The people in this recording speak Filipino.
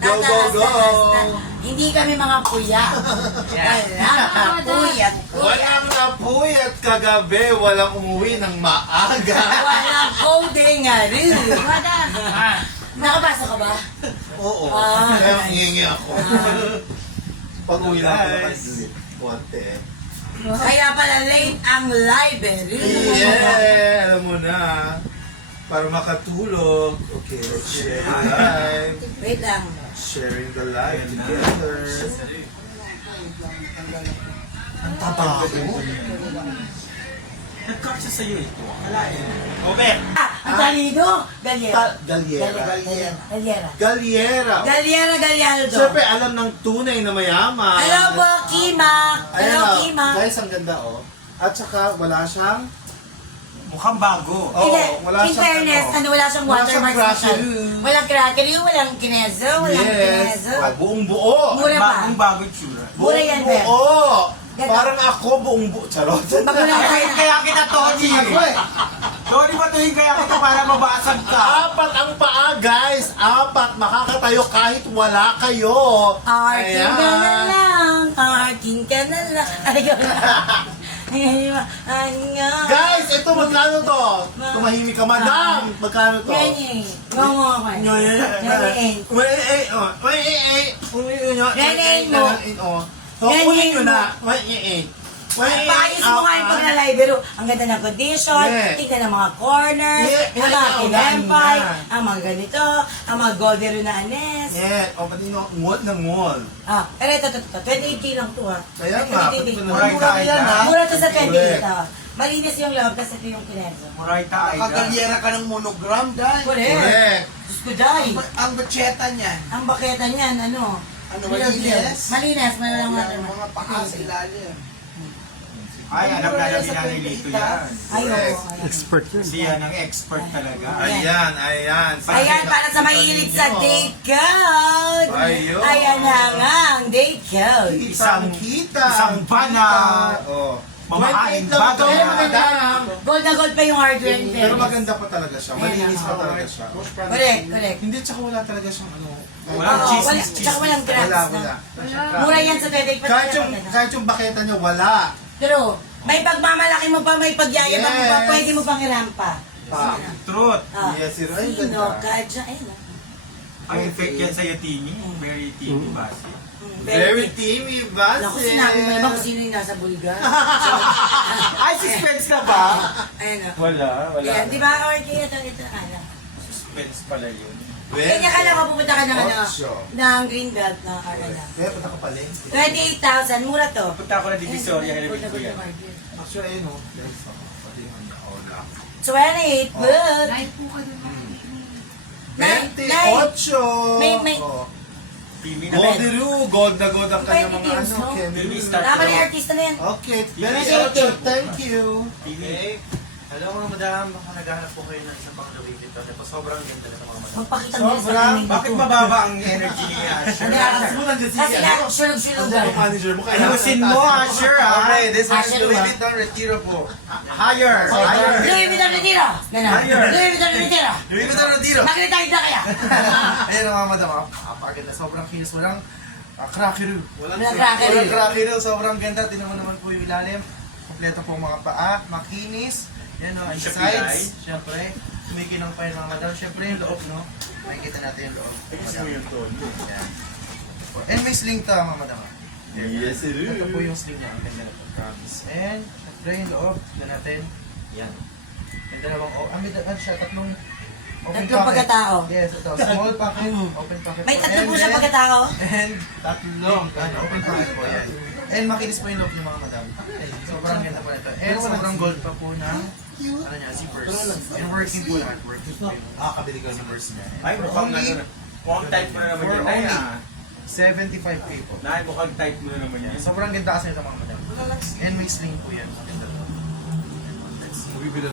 Go, go, go! Hindi kami mga puya. Walang puyat. Walang napuyat kagabi, walang umuwi ng maaga. Walang coding nga rin. Nakabasa ka ba? Oo, Ah, kaya nice. ngingi ako. Pag-uwi na ako nakalit. Konti. Kaya pala late ang library. Yeah, alam mo na. Para makatulog. Okay, let's share the live. Wait lang. Sharing the live together. Ang taba ko. Nagkaksa sa'yo ito. Akalain. Robert! Ang talino. Galyera. Galiera. Galyera. Galiera. Galyera Galyaldo. Siyempre, alam ng tunay na mayaman. Hello po, Kimak. Ayan Hello, o. Kimak. Guys, ang ganda oh. At saka, wala siyang... Mukhang bago. Oo, Hindi, wala in siyang fairness, wala siyang wala siyang watermark crackeroo. Walang crackeroo, walang kinezo, walang Yes. kinezo. Buong buo. Mura pa. Bagong bago tsura. Mura yan, Ben. buo. Ganda. Parang ako, buong buo. Charot. Magulang Kaya, kaya kita, Tony. Tony, batuhin kaya kita para mabasag ka. Apat ang paa, guys. Apat. Makakatayo kahit wala kayo. Arting ka na lang, arting ka na lang. Guys, ito magkano to? Tumahimik ka, madam. Magkano to? Renny, ngongo ako. Renny mo. Kunin nyo na. Paayos mo nga yung paglalibero. Ang ganda ng condition, Yeah. tignan ng mga corners, Yeah. yung mga Ayaw, kinempay, ganyan. ang mga ganito, ang mga goldero na anes. Yeah, o pati no, ngol na ngol. Pero ito, 28K lang to ha. Kaya nga, 28K. ito na Mura lang. yan, ha? Mura to sa 28 Correct. ha. Malinis yung loob, kasi ito yung kinezo. Muray tayo. Kagalyera ka ng monogram, dahil. Correct. Correct. Diyos ko, Day. Ang bacheta niyan. Ang baketa niyan, ano? Ano, malinis? Malinis, Yung walang mga paa sa ilalim. Ay, alam na ni Nanay Lito yan. Ayo. Kasi yan ang expert talaga. Ayan, ayan. Ayan, para sa mahilig sa date code. Ayun. Ayan na nga, ang date code. Isang kita. Isang bana. Oh. Mamahaling 28 lang to, bagay. madam. Gold na gold pa yung hardware in Pero fairness. maganda pa talaga siya. Malinis pa talaga siya. Correct, correct. Hindi, tsaka wala talaga siyang ano. Walang Oo, cheese, wala- cheese. Tsaka walang cracks. Wala, no? wala. Mura yan sa date pa. Kahit yung baketa niya, wala. Pero, may pagmamalaki mo pa, may pagyayabang mo pa, Yes. pwede mo pang irampa. Pa. Truth. Ah, Yes, sir. Ay, Sino ganda. ka dyan? Ayun ah. Ang effect yan sa'yo, Tini. Very Tini base. Very teamy, base. Naku, sinabi mo naman kung sino yung nasa bulga. Ay, suspense ka ba? Ayun ah. Wala, Kaya, di ba, or kaya ito, ano. Suspense pala yun. Kanya ka lang pupunta ka ng ano, Ocho. ng Greenbelt na ano. Kaya punta ka pala. 28,000, mura to. Punta ako na Divisoria, helipin ko yan. Actually, ayun o. Pati yung ano, lock. 28, good. Live po ka dun. 28! May- Oh. Tini na. Goldiru, gold na gold ang kanyang mga 20 ano. no? Kemiru. Dapat yung artista na yan. Okay, Very 28, thank you. Tini. Hello mga madam, baka naghahanap po kayo ng isang pang-Louis Vuitton. Ito sobrang ganda na sa mga madam. Magpakita mo sa Sobrang- kaming Bakit mababa ang energy ni Asher? Kasi mo nandiyan si Kasi ano? nga, sulog-sulog Ang lang. manager mo. Ayusin mo, Asher, ha? Okay, this is Asher, Louis ba? Vuitton Retiro po. Higher! Higher! Louis Vuitton Retiro! Ganun. Higher. Louis Vuitton Retiro! Louis Vuitton Retiro! Mag-retire na kaya! Ayun mga madam, apaganda. Sobrang kinis. Walang crackeroo. Walang crackeroo. Walang crackeroo. Sobrang ganda. Tingnan mo naman po yung ilalim. Kompleto po mga paa, makinis. Yan o, ang Sa sides. Siyempre, kumikinang pa yung mga madam. Siyempre yung loob, no? Makikita natin yung loob. Yan. And may sling to mga madam. Yes, it Ito po is. yung sling niya. Ang ganda na po. Promise. And, syempre yung loob. Tignan natin. Yan. May dalawang, ano siya, tatlong open Tatlong pocket. pagkatao. Yes, ito. Small pocket, open pocket. May po. tatlo And po siya then- pagkatao. And tatlong, open pocket po yan. And makinis po yung loob ng mga madam. Sobrang ganda po nito. And sobrang gold pa po ng ano niya, zippers. And working po lahat. Working po yung Kabili ko ng zippers niya. Ay, mukhang Only ano. Mukhang type mo na naman For yan. only Ay, 75K po. Nay, mukhang type mo na naman yan. Sobrang ganda kasi nito mga madam. And may sling po yan. Ganda po. Bibili